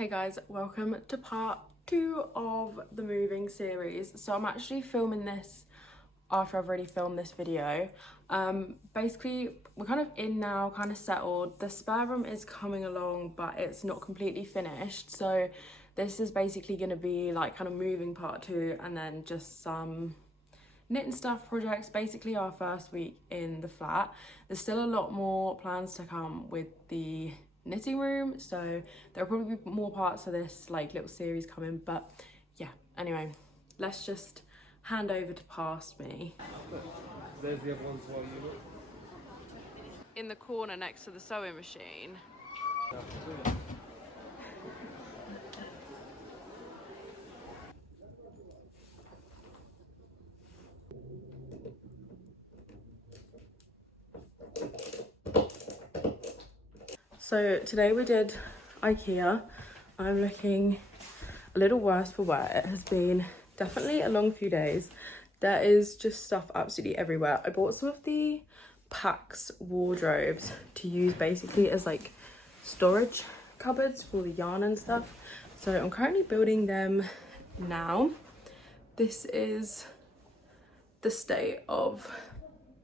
Hey guys, welcome to part 2 of the moving series. So I'm actually filming this after I've already filmed this video. Basically, we're kind of in now, kind of settled. The spare room is coming along, but it's not completely finished. So this is basically going to be like kind of moving part 2 and then just some knit and stuff projects, basically our first week in the flat. There's still a lot more plans to come with the knitting room, so there'll probably be more parts of this like little series coming, but yeah, anyway, let's just hand over to past me. There's the other ones while you look. In the corner next to the sewing machine. So today we did IKEA. I'm looking a little worse for wear. It has been definitely a long few days. There is just stuff absolutely everywhere. I bought some of the Pax wardrobes to use basically as like storage cupboards for the yarn and stuff. So I'm currently building them now. This is the state of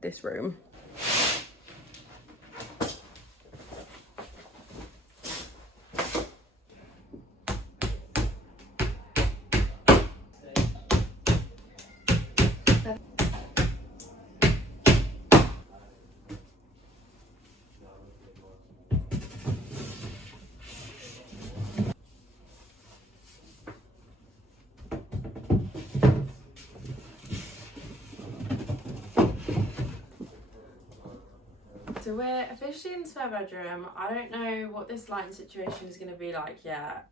this room. So we're officially in the spare bedroom. I don't know what this lighting situation is going to be like yet,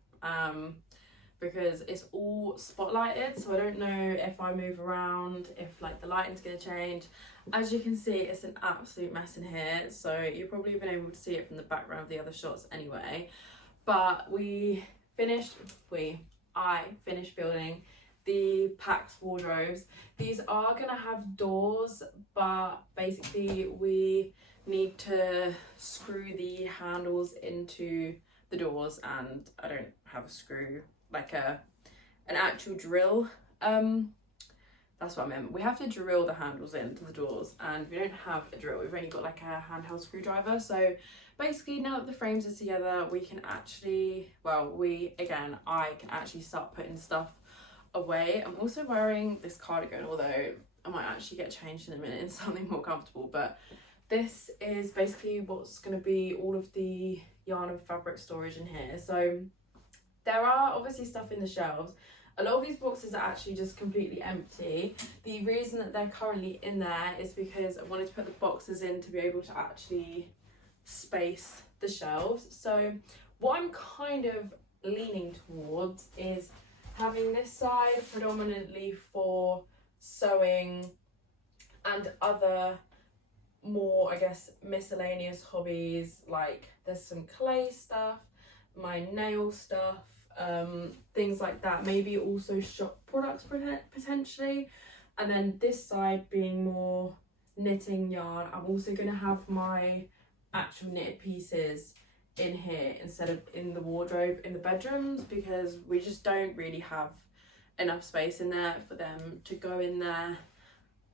because it's all spotlighted, so I don't know if I move around, if like the lighting's going to change. As you can see, it's an absolute mess in here, so you've probably been able to see it from the background of the other shots anyway. But I finished building the Pax wardrobes. These are going to have doors, but basically we need to screw the handles into the doors, and I don't have a screw, like an actual drill. That's what I meant. We have to drill the handles into the doors, and we don't have a drill. We've only got like a handheld screwdriver. So basically now that the frames are together, we can actually, I can actually start putting stuff away. I'm also wearing this cardigan, although I might actually get changed in a minute in something more comfortable, but this is basically what's going to be all of the yarn and fabric storage in here. So there are obviously stuff in the shelves. A lot of these boxes are actually just completely empty. The reason that they're currently in there is because I wanted to put the boxes in to be able to actually space the shelves. So what I'm kind of leaning towards is having this side predominantly for sewing and other more, I guess, miscellaneous hobbies. Like there's some clay stuff, my nail stuff, things like that, maybe also shop products potentially, and then this side being more knitting yarn. I'm also going to have my actual knitted pieces in here instead of in the wardrobe in the bedrooms, because we just don't really have enough space in there for them to go in there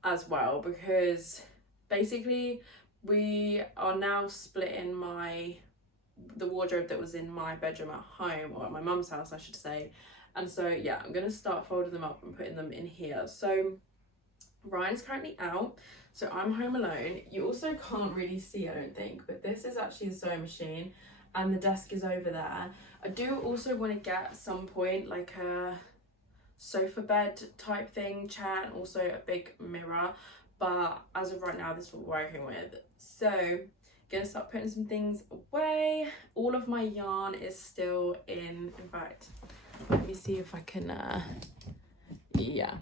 as well, because basically we are now splitting the wardrobe that was in my bedroom at home, or at my mum's house I should say, and so yeah, I'm going to start folding them up and putting them in here. So Ryan's currently out, so I'm home alone. You also can't really see, I don't think, but this is actually the sewing machine and the desk is over there. I do also want to get at some point like a sofa bed type thing, chair, and also a big mirror, but as of right now this is what we're working with. So gonna start putting some things away. All of my yarn is still in fact, let me see if I can yeah,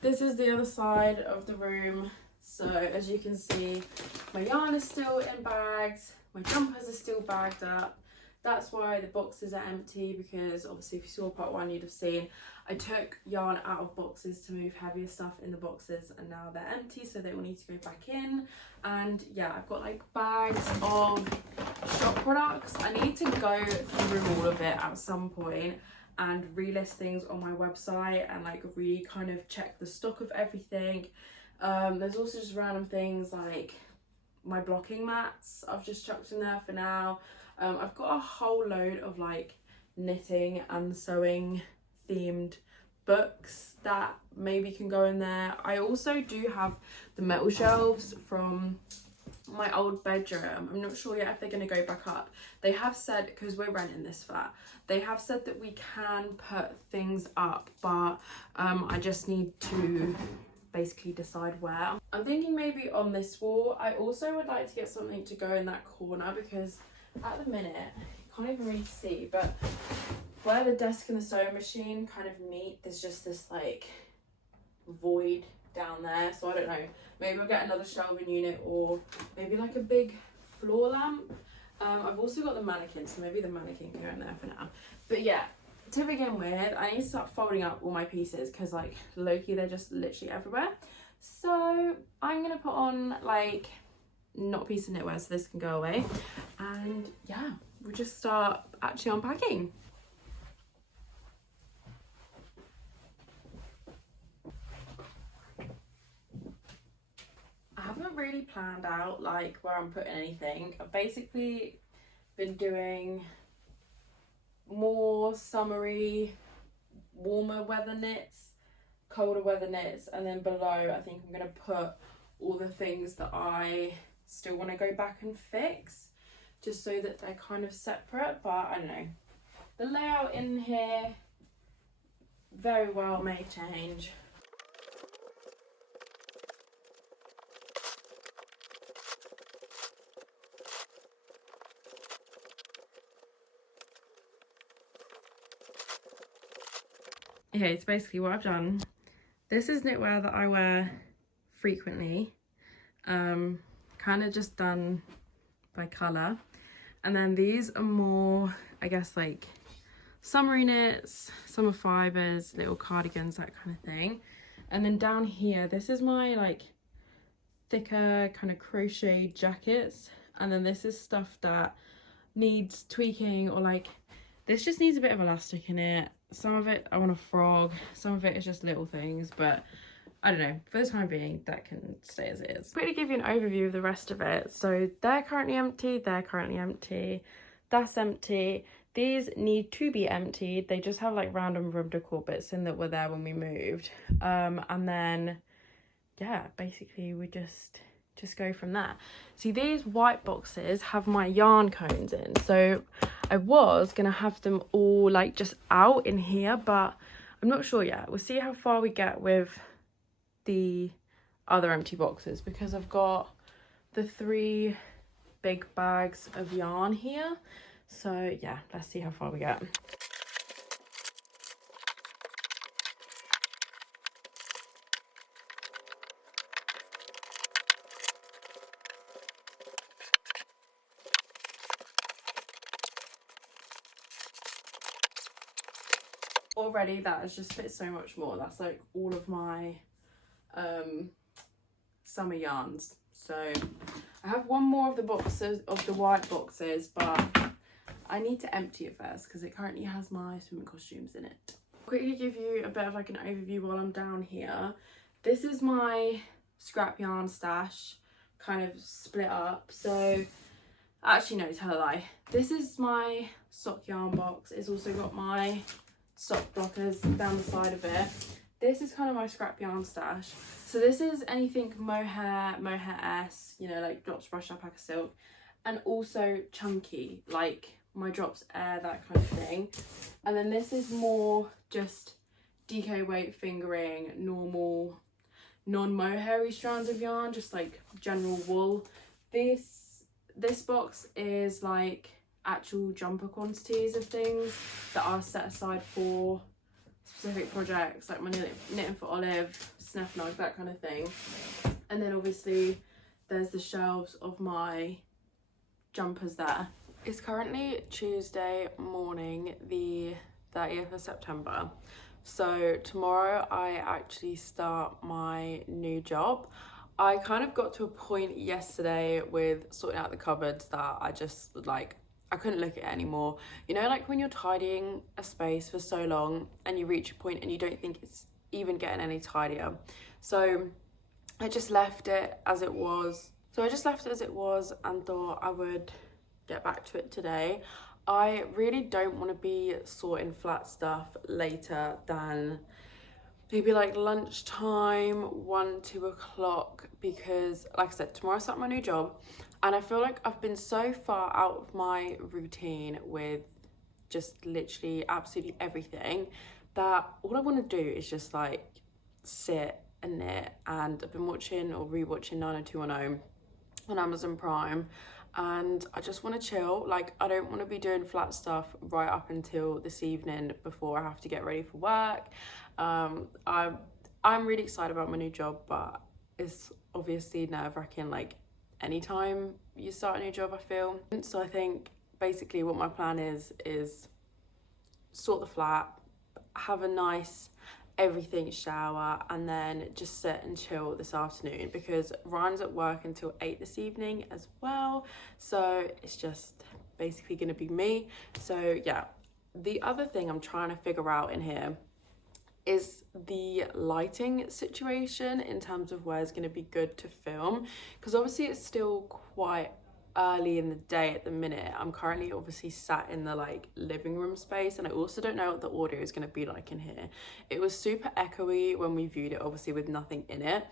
this is the other side of the room. So as you can see, my yarn is still in bags, my jumpers are still bagged up. That's why the boxes are empty, because obviously if you saw part 1 you'd have seen I took yarn out of boxes to move heavier stuff in the boxes, and now they're empty, so they will need to go back in. And yeah, I've got like bags of shop products, I need to go through all of it at some point and relist things on my website and like kind of check the stock of everything. There's also just random things like my blocking mats I've just chucked in there for now. I've got a whole load of like knitting and sewing themed books that maybe can go in there. I also do have the metal shelves from my old bedroom. I'm not sure yet if they're going to go back up. They have said, because we're renting this flat, they have said that we can put things up, but I just need to basically decide where. I'm thinking maybe on this wall. I also would like to get something to go in that corner, because at the minute you can't even really see, but where the desk and the sewing machine kind of meet, there's just this like void down there. So I don't know, maybe I'll get another shelving unit or maybe like a big floor lamp. I've also got the mannequin, so maybe the mannequin can go in there for now. But yeah, to begin with, I need to start folding up all my pieces, because like low-key they're just literally everywhere. So I'm gonna put on like not a piece of knitwear so this can go away, and yeah, we'll just start actually unpacking. I haven't really planned out like where I'm putting anything. I've basically been doing more summery, warmer weather knits, colder weather knits, and then below I think I'm going to put all the things that I still want to go back and fix, just so that they're kind of separate. But I don't know, the layout in here very well may change. Okay, so basically what I've done, this is knitwear that I wear frequently, kind of just done by colour, and then these are more, I guess, like summery knits, summer fibres, little cardigans, that kind of thing. And then down here, this is my like thicker kind of crochet jackets, and then this is stuff that needs tweaking, or like this just needs a bit of elastic in it. Some of it I want a frog, some of it is just little things, but I don't know, for the time being that can stay as it is. Quickly give you an overview of the rest of it. So they're currently empty, they're currently empty, that's empty, these need to be emptied. They just have like random room decor bits in that were there when we moved, and then yeah, basically we just go from there. See, these white boxes have my yarn cones in, so I was gonna have them all like just out in here, but I'm not sure yet. We'll see how far we get with the other empty boxes, because I've got the 3 big bags of yarn here. So yeah, let's see how far we get. Already that has just fit so much more. That's like all of my summer yarns. So I have one more of the boxes of the white boxes, but I need to empty it first because it currently has my swimming costumes in it. Quickly give you a bit of like an overview while I'm down here. This is my scrap yarn stash, kind of split up. So actually no, tell a lie, this is my sock yarn box. It's also got my sock blockers down the side of it. This is kind of my scrap yarn stash. So this is anything mohair, mohair-s, you know, like drops, brush, alpaca silk, and also chunky, like my drops air, that kind of thing. And then this is more just DK weight fingering, normal non-mohairy strands of yarn, just like general wool. This box is like actual jumper quantities of things that are set aside for specific projects, like my knitting for Olive, Snap Knife, that kind of thing. And then obviously there's the shelves of my jumpers there. It's currently Tuesday morning, the 30th of September. So tomorrow I actually start my new job. I kind of got to a point yesterday with sorting out the cupboards that I just like I couldn't look at it anymore. You know, like when you're tidying a space for so long and you reach a point and you don't think it's even getting any tidier. So I just left it as it was. And thought I would get back to it today. I really don't want to be sorting flat stuff later than maybe like lunchtime, 1-2 o'clock, because like I said, tomorrow I start my new job and I feel like I've been so far out of my routine with just literally absolutely everything that all I want to do is just like sit and knit. And I've been watching or rewatching 90210 on Amazon Prime, and I just want to chill. Like, I don't want to be doing flat stuff right up until this evening before I have to get ready for work. I'm really excited about my new job, but it's obviously nerve-wracking like anytime you start a new job, I feel. So I think basically what my plan is sort the flat, have a nice everything shower, and then just sit and chill this afternoon because Ryan's at work until 8 this evening as well, so it's just basically gonna be me. So yeah, the other thing I'm trying to figure out in here is the lighting situation in terms of where's going to be good to film, because obviously it's still quite early in the day at the minute. I'm currently obviously sat in the like living room space, and I also don't know what the audio is going to be like in here. It was super echoey when we viewed it, obviously with nothing in it.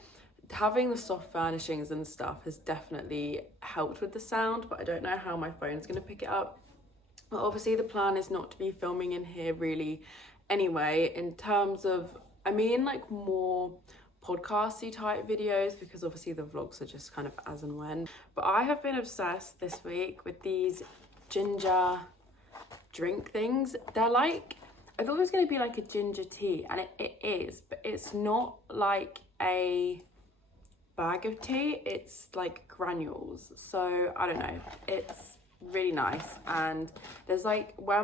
Having the soft furnishings and stuff has definitely helped with the sound, but I don't know how my phone's going to pick it up. But obviously the plan is not to be filming in here really anyway, in terms of, I mean like more podcasty type videos, because obviously the vlogs are just kind of as and when. But I have been obsessed this week with these ginger drink things. They're like, I thought it was going to be like a ginger tea, and it is, but it's not like a bag of tea, it's like granules. So I don't know, it's really nice. And there's like where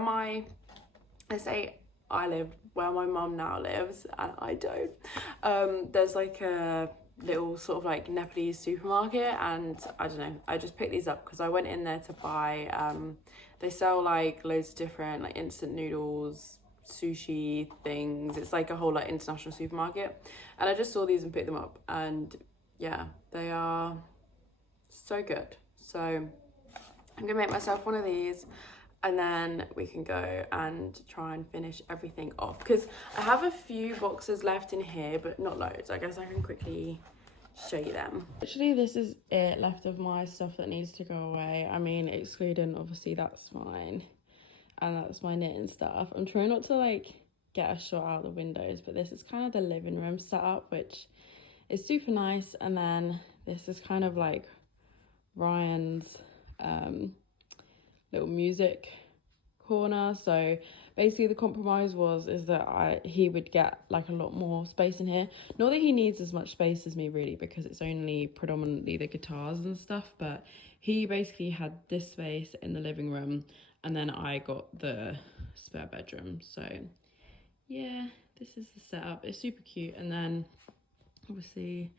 I live where my mum now lives, and I don't. There's like a little sort of like Nepalese supermarket, and I don't know, I just picked these up because I went in there to buy, they sell like loads of different like instant noodles, sushi things. It's like a whole like international supermarket, and I just saw these and picked them up, and yeah, they are so good. So I'm gonna make myself one of these, and then we can go and try and finish everything off, because I have a few boxes left in here, but not loads. I guess I can quickly show you them. Actually, this is it left of my stuff that needs to go away. I mean, excluding obviously that's mine, and that's my knitting stuff. I'm trying not to like get a shot out the windows, but this is kind of the living room setup, which is super nice. And then this is kind of like Ryan's little music corner. So basically the compromise is that he would get like a lot more space in here. Not that he needs as much space as me really, because it's only predominantly the guitars and stuff, but he basically had this space in the living room, and then I got the spare bedroom. So yeah, this is the setup. It's super cute. And then obviously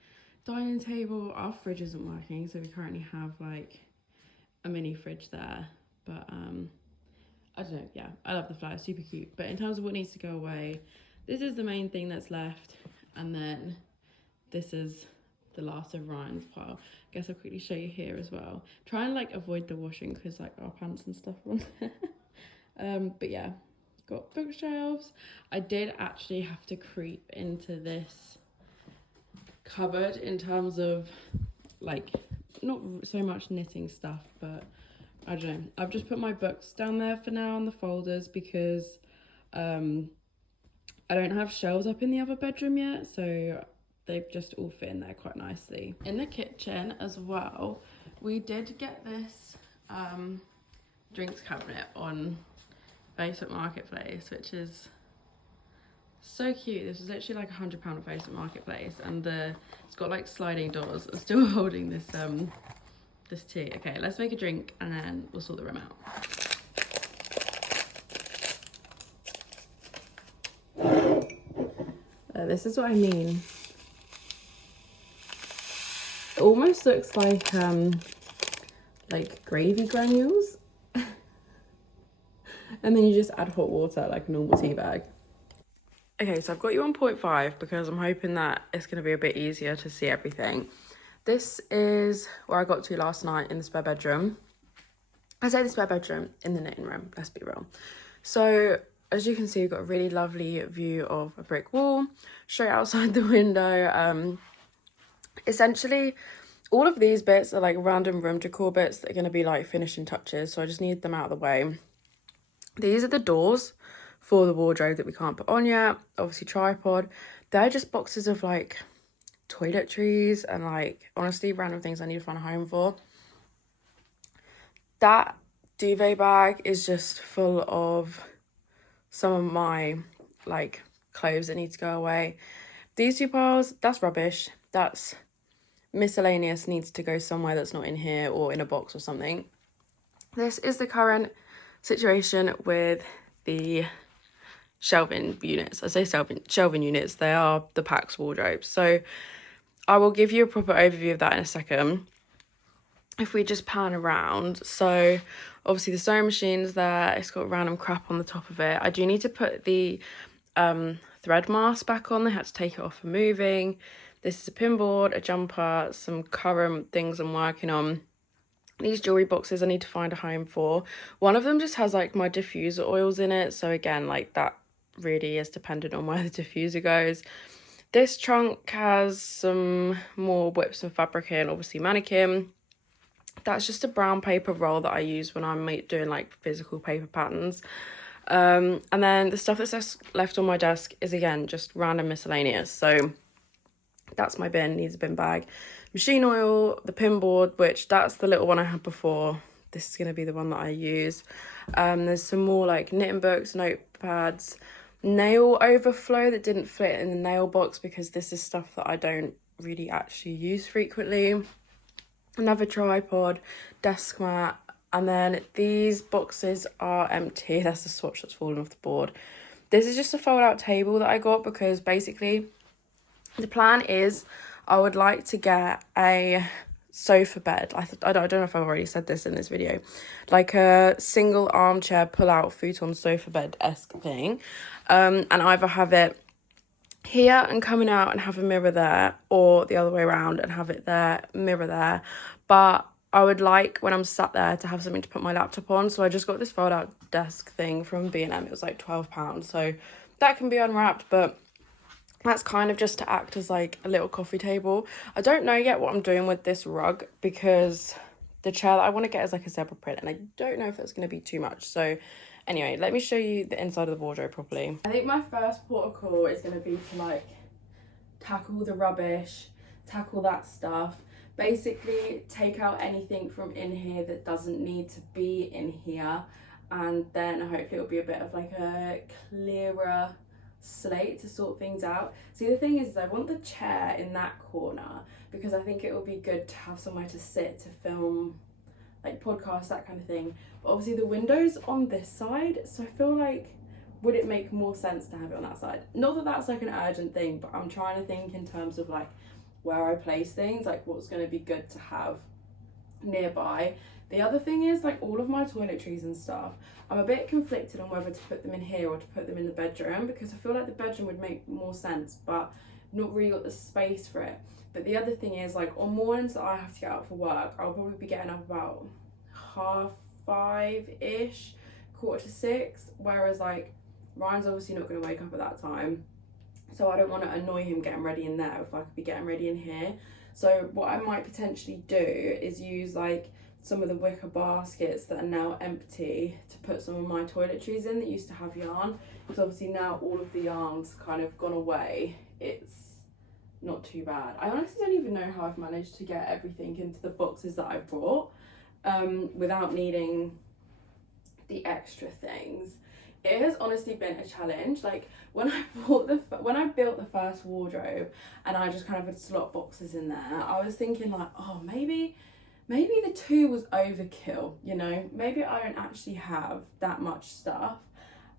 dining table, our fridge isn't working, so we currently have like a mini fridge there. But I don't know, yeah, I love the flat, super cute. But in terms of what needs to go away, this is the main thing that's left, and then this is the last of Ryan's pile. I guess I'll quickly show you here as well. Try and like avoid the washing because like our pants and stuff are on there. But yeah, got bookshelves. I did actually have to creep into this cupboard in terms of like not so much knitting stuff, but I don't know, I've just put my books down there for now on the folders, because I don't have shelves up in the other bedroom yet, so they've just all fit in there quite nicely. In the kitchen as well, we did get this drinks cabinet on Facebook Marketplace, which is so cute. This was literally like £100 on Facebook Marketplace, and it's got like sliding doors. I'm still holding this this tea. Okay, let's make a drink and then we'll sort the room out. This is what I mean. It almost looks like gravy granules. and then you just add hot water like a normal tea bag. Okay, so I've got you on 0.5 because I'm hoping that it's going to be a bit easier to see everything. This is where I got to last night in the spare bedroom. I say the spare bedroom, in the knitting room, let's be real. So as you can see, we've got a really lovely view of a brick wall straight outside the window. Essentially, all of these bits are like random room decor bits that are going to be like finishing touches, so I just need them out of the way. These are the doors for the wardrobe that we can't put on yet. Obviously tripod. They're just boxes of like toiletries and like honestly random things I need to find a home for. That duvet bag is just full of some of my like clothes that need to go away. These two piles, that's rubbish. That's miscellaneous, needs to go somewhere that's not in here or in a box or something. This is the current situation with the shelving units. I say shelving units, they are the Pax wardrobes. So I will give you a proper overview of that in a second. If we just pan around, so obviously the sewing machine's there, it's got random crap on the top of it. I do need to put the thread mask back on. They had to take it off for moving. This is a pinboard, a jumper, some current things I'm working on. These jewelry boxes I need to find a home for. One of them just has like my diffuser oils in it, so again, like that really is dependent on where the diffuser goes. This trunk has some more whips and fabric in, obviously mannequin. That's just a brown paper roll that I use when I'm doing like physical paper patterns. And then the stuff that's left on my desk is again just random miscellaneous. So that's my bin, needs a bin bag. Machine oil, the pinboard, which that's the little one I had before. This is going to be the one that I use. There's some more like knitting books, notepads, nail overflow that didn't fit in the nail box because this is stuff that I don't really actually use frequently. Another tripod, desk mat, and then these boxes are empty. That's the swatch that's fallen off the board. This is just a fold out table that I got because basically the plan is I would like to get a sofa bed. I don't know if I've already said this in this video. Like a single armchair pull-out futon sofa bed-esque thing. And either have it here and coming out and have a mirror there, or the other way around and have it there, mirror there. But I would like, when I'm sat there, to have something to put my laptop on. So I just got this fold-out desk thing from B&M. It was like £12. So that can be unwrapped, but that's kind of just to act as like a little coffee table. I don't know yet what I'm doing with this rug because the chair that I want to get is like a zebra print and I don't know if that's going to be too much. So anyway, let me show you the inside of the wardrobe properly. I think my first port of call is going to be to like tackle the rubbish, tackle that stuff. Basically take out anything from in here that doesn't need to be in here, and then hopefully it'll be a bit of like a clearer slate to sort things out. See, the thing is I want the chair in that corner because I think it would be good to have somewhere to sit to film like podcasts, that kind of thing. But obviously the window's on this side, so I feel like would it make more sense to have it on that side? Not that that's like an urgent thing, but I'm trying to think in terms of like where I place things, like what's going to be good to have nearby. The other thing is like all of my toiletries and stuff, I'm a bit conflicted on whether to put them in here or to put them in the bedroom because I feel like the bedroom would make more sense, but not really got the space for it. But the other thing is like on mornings that I have to get out for work, I'll probably be getting up about 5:30ish, 5:45, whereas like Ryan's obviously not going to wake up at that time, so I don't want to annoy him getting ready in there if I could be getting ready in here. So what I might potentially do is use like some of the wicker baskets that are now empty to put some of my toiletries in that used to have yarn, because obviously now all of the yarn's kind of gone away. It's not too bad. I honestly don't even know how I've managed to get everything into the boxes that I brought without needing the extra things. It has honestly been a challenge. Like when I built the first wardrobe and I just kind of had slot boxes in there, I was thinking like, oh, maybe the 2 was overkill, you know, maybe I don't actually have that much stuff.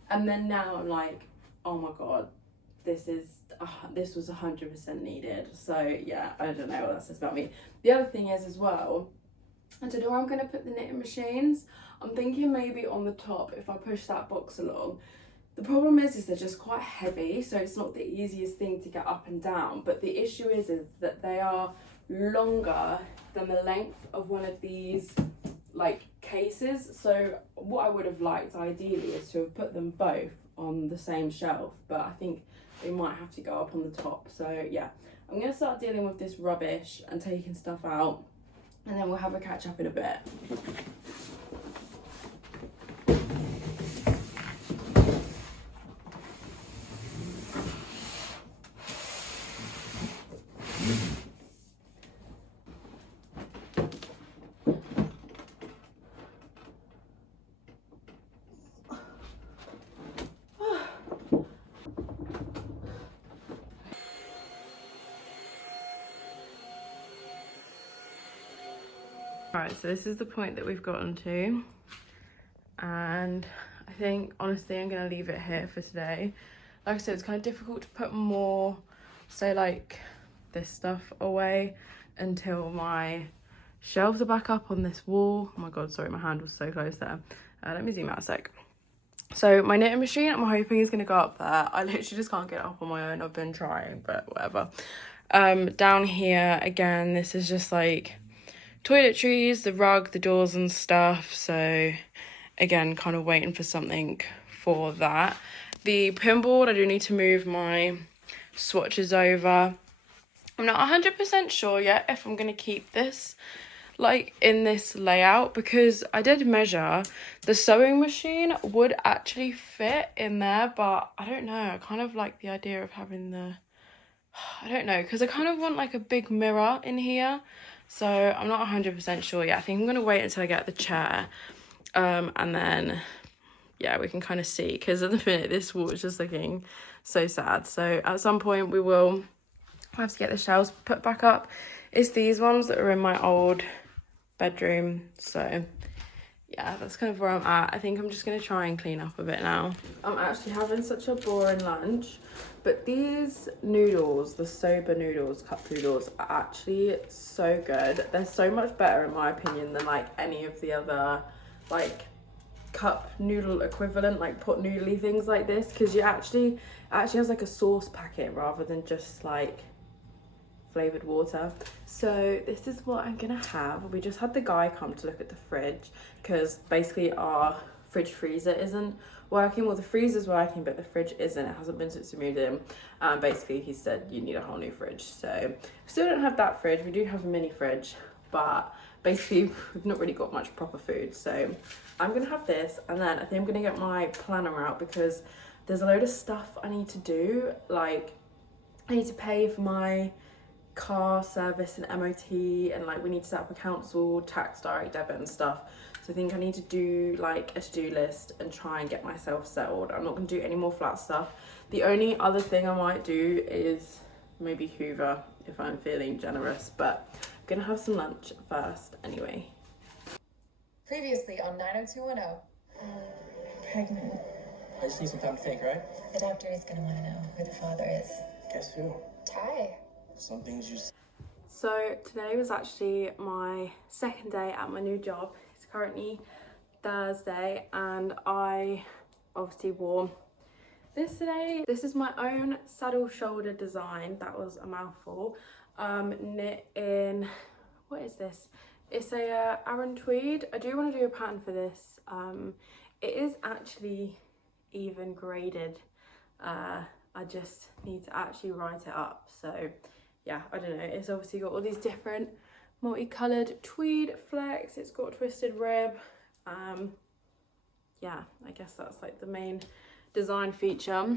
And then now I'm like, oh my god, this was 100% needed. So yeah, I don't know what that says about me. The other thing is as well, I don't know where I'm going to put the knitting machines. I'm thinking maybe on the top, if I push that box along. The problem is they're just quite heavy, so it's not the easiest thing to get up and down. But the issue is that they are longer than the length of one of these like cases. So what I would have liked ideally is to have put them both on the same shelf, but I think they might have to go up on the top. So yeah, I'm gonna start dealing with this rubbish and taking stuff out, and then we'll have a catch up in a bit. Right, so this is the point that we've gotten to, and I think honestly I'm gonna leave it here for today. Like I said, it's kind of difficult to put more, so like this stuff away until my shelves are back up on this wall. Oh my god, sorry, my hand was so close there. Let me zoom out a sec. So my knitting machine, I'm hoping is gonna go up there. I literally just can't get it up on my own. I've been trying, but whatever. Down here again, this is just like toiletries, the rug, the doors and stuff. So again, kind of waiting for something for that. The pinboard, I do need to move my swatches over. I'm not 100% sure yet if I'm going to keep this like in this layout, because I did measure. The sewing machine would actually fit in there, but I don't know. I kind of like the idea of having the, I don't know, because I kind of want like a big mirror in here. So I'm not 100% sure yet. I think I'm going to wait until I get the chair. And then, yeah, we can kind of see. Because at the minute, this wall is just looking so sad. So at some point, we will have to get the shelves put back up. It's these ones that are in my old bedroom. So, yeah, that's kind of where I'm at. I think I'm just going to try and clean up a bit now. I'm actually having such a boring lunch. But these noodles, the soba noodles, cup noodles, are actually so good. They're so much better in my opinion than like any of the other like cup noodle equivalent, like pot noodly things like this, because it actually has like a sauce packet rather than just like flavored water. So this is what I'm gonna have. We just had the guy come to look at the fridge because basically our fridge freezer isn't working. Well, the freezer's working, but the fridge isn't. It hasn't been since we moved in. Basically, he said you need a whole new fridge. So we still don't have that fridge. We do have a mini fridge, but basically we've not really got much proper food. So I'm gonna have this, and then I think I'm gonna get my planner out because there's a load of stuff I need to do. Like I need to pay for my car service and MOT, and like we need to set up a council tax, direct debit and stuff. So I think I need to do like a to-do list and try and get myself settled. I'm not going to do any more flat stuff. The only other thing I might do is maybe hoover if I'm feeling generous, but I'm going to have some lunch first anyway. Previously on 90210. Pregnant. I just need some time to think, right? The doctor is going to want to know who the father is. Guess who? Ty. Some things you... So today was actually my second day at my new job. It's currently Thursday and I obviously wore this today. This is my own saddle shoulder design. That was a mouthful. Knit in, what is this? It's a Aran tweed. I do want to do a pattern for this. It is actually even graded. I just need to actually write it up. So yeah, I don't know. It's obviously got all these different multicolored tweed flecks. It's got a twisted rib. Yeah, I guess that's like the main design feature.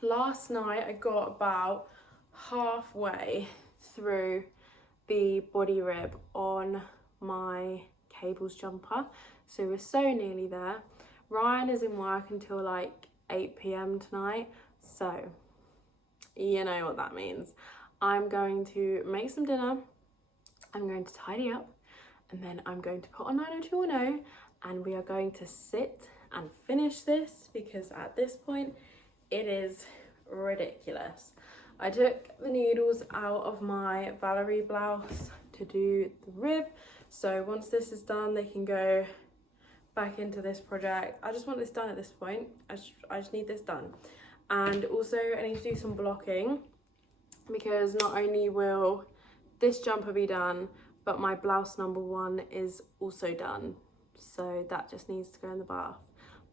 Last night I got about halfway through the body rib on my cables jumper, so we're so nearly there. Ryan is in work until like 8 p.m. tonight, so you know what that means. I'm going to make some dinner, I'm going to tidy up, and then I'm going to put on 90210 and we are going to sit and finish this because at this point it is ridiculous. I took the needles out of my Valerie blouse to do the rib, so once this is done they can go back into this project. I just want this done at this point. I just need this done. And also I need to do some blocking, because not only will this jumper be done, but my blouse number 1 is also done. So that just needs to go in the bath.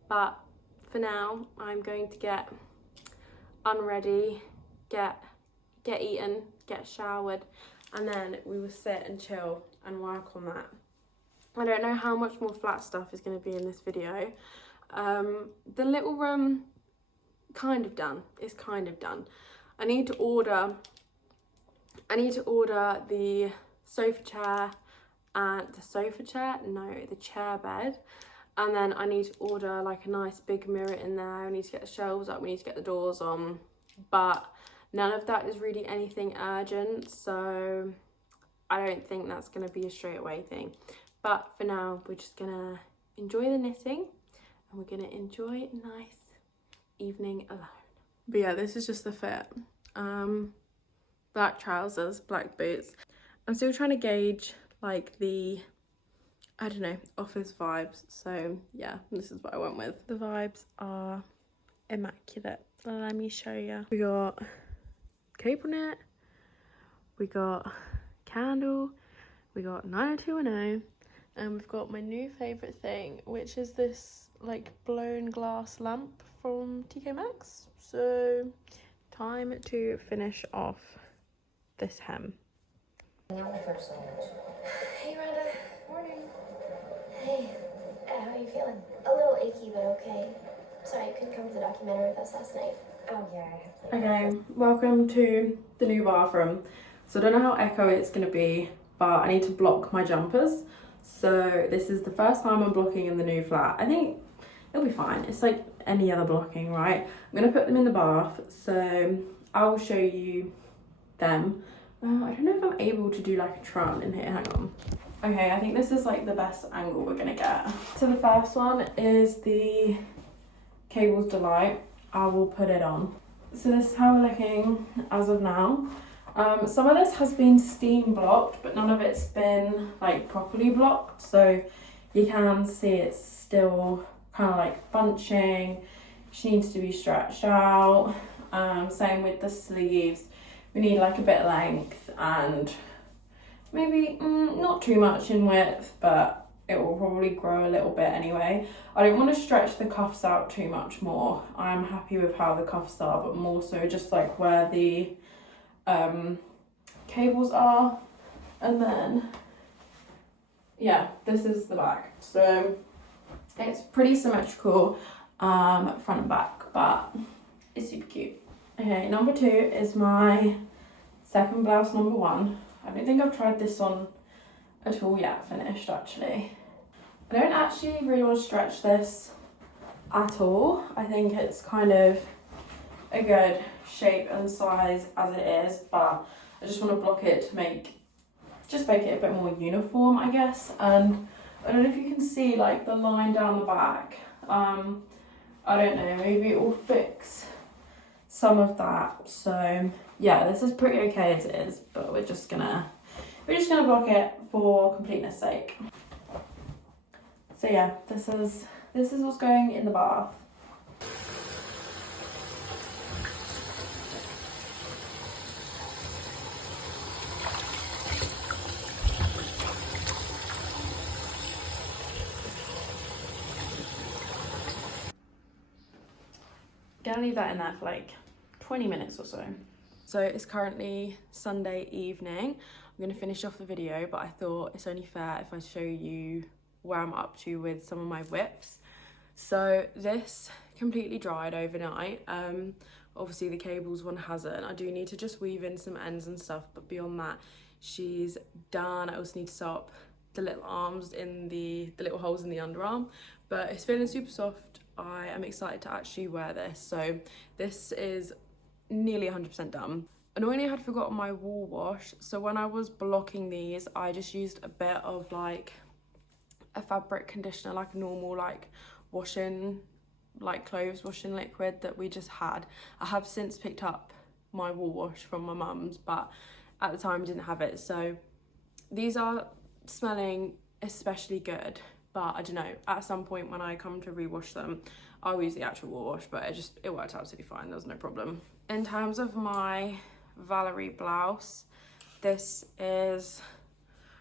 But for now, I'm going to get unready, get eaten, get showered, and then we will sit and chill and work on that. I don't know how much more flat stuff is going to be in this video. The little room, kind of done. It's kind of done. I need to order the sofa chair and the chair bed, and then I need to order like a nice big mirror in there. I need to get the shelves up, we need to get the doors on, but none of that is really anything urgent, so I don't think that's going to be a straight away thing. But for now, we're just gonna enjoy the knitting and we're gonna enjoy a nice evening alone. But yeah, this is just the fit. Black trousers, black boots. I'm still trying to gauge like the, I don't know, office vibes. So yeah, this is what I went with. The vibes are immaculate. Let me show you. We got cable knit, we got candle, we got 90210, and we've got my new favourite thing, which is this like blown glass lamp from TK Maxx. So time to finish off this hem. Hey Rhonda. Morning. Hey, how are you feeling? A little achy, but okay. Sorry you couldn't come to the documentary with us last night. Oh yeah. Okay, welcome to the new bathroom. So I don't know how echoey it's going to be, but I need to block my jumpers. So this is the first time I'm blocking in the new flat. I think it'll be fine. It's like any other blocking, right? I'm going to put them in the bath, so I will show you them. I don't know if I'm able to do like a trial in here, hang on. Okay, I think this is like the best angle we're gonna get. So the first one is the Cable's Delight. I will put it on. So this is how we're looking as of now. Some of this has been steam blocked, but none of it's been like properly blocked. So you can see it's still kind of like bunching. She needs to be stretched out. Same with the sleeves. We need like a bit of length and maybe not too much in width, but it will probably grow a little bit anyway. I don't want to stretch the cuffs out too much more. I'm happy with how the cuffs are, but more so just like where the cables are. And then yeah, this is the back. So it's pretty symmetrical front and back, but it's super cute. Okay, number 2 is my second blouse, number 1. I don't think I've tried this on at all yet, finished actually. I don't actually really want to stretch this at all. I think it's kind of a good shape and size as it is, but I just want to block it to make it a bit more uniform, I guess. And I don't know if you can see like the line down the back. I don't know, maybe it will fix some of that. So yeah, this is pretty okay as it is, but we're just gonna block it for completeness sake. So yeah, this is what's going in the bath. Gonna leave that in there for like 20 minutes or so. So it's currently Sunday evening. I'm gonna finish off the video, but I thought it's only fair if I show you where I'm up to with some of my whips. So this completely dried overnight. Obviously the cables one hasn't. I do need to just weave in some ends and stuff, but beyond that, she's done. I also need to sew up the little arms in the little holes in the underarm, but it's feeling super soft. I am excited to actually wear this. So this is nearly 100% done. Annoyingly, I had forgotten my wool wash, so when I was blocking these, I just used a bit of like a fabric conditioner, like a normal like washing, like clothes washing liquid that we just had. I have since picked up my wool wash from my mum's, but at the time I didn't have it. So these are smelling especially good. but I don't know, at some point when I come to rewash them, I'll use the actual wash, but it worked absolutely fine. There was no problem. In terms of my Valerie blouse, this is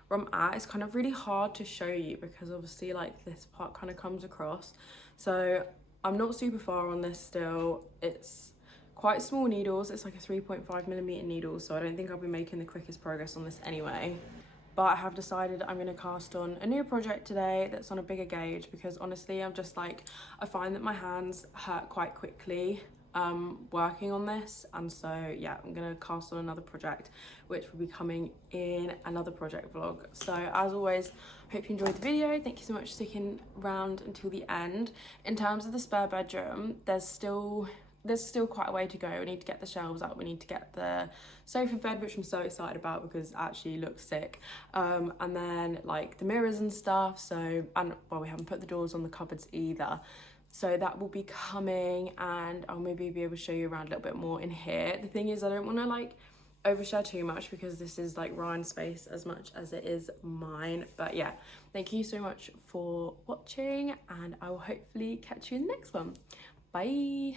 from it's kind of really hard to show you because obviously like this part kind of comes across, so I'm not super far on this still. It's quite small needles, it's like a 3.5mm needle, so I don't think I'll be making the quickest progress on this anyway. But I have decided I'm going to cast on a new project today that's on a bigger gauge, because honestly I'm just like, I find that my hands hurt quite quickly working on this, and so yeah, I'm gonna cast on another project which will be coming in another project vlog. So as always, hope you enjoyed the video. Thank you so much for sticking around until the end. In terms of the spare bedroom, there's still quite a way to go. We need to get the shelves up, we need to get the sofa bed, which I'm so excited about because it actually looks sick, and then like the mirrors and stuff. So, and well, we haven't put the doors on the cupboards either, so that will be coming, and I'll maybe be able to show you around a little bit more in here. The thing is, I don't want to like overshare too much because this is like Ryan's space as much as it is mine. But yeah, thank you so much for watching, and I will hopefully catch you in the next one. Bye.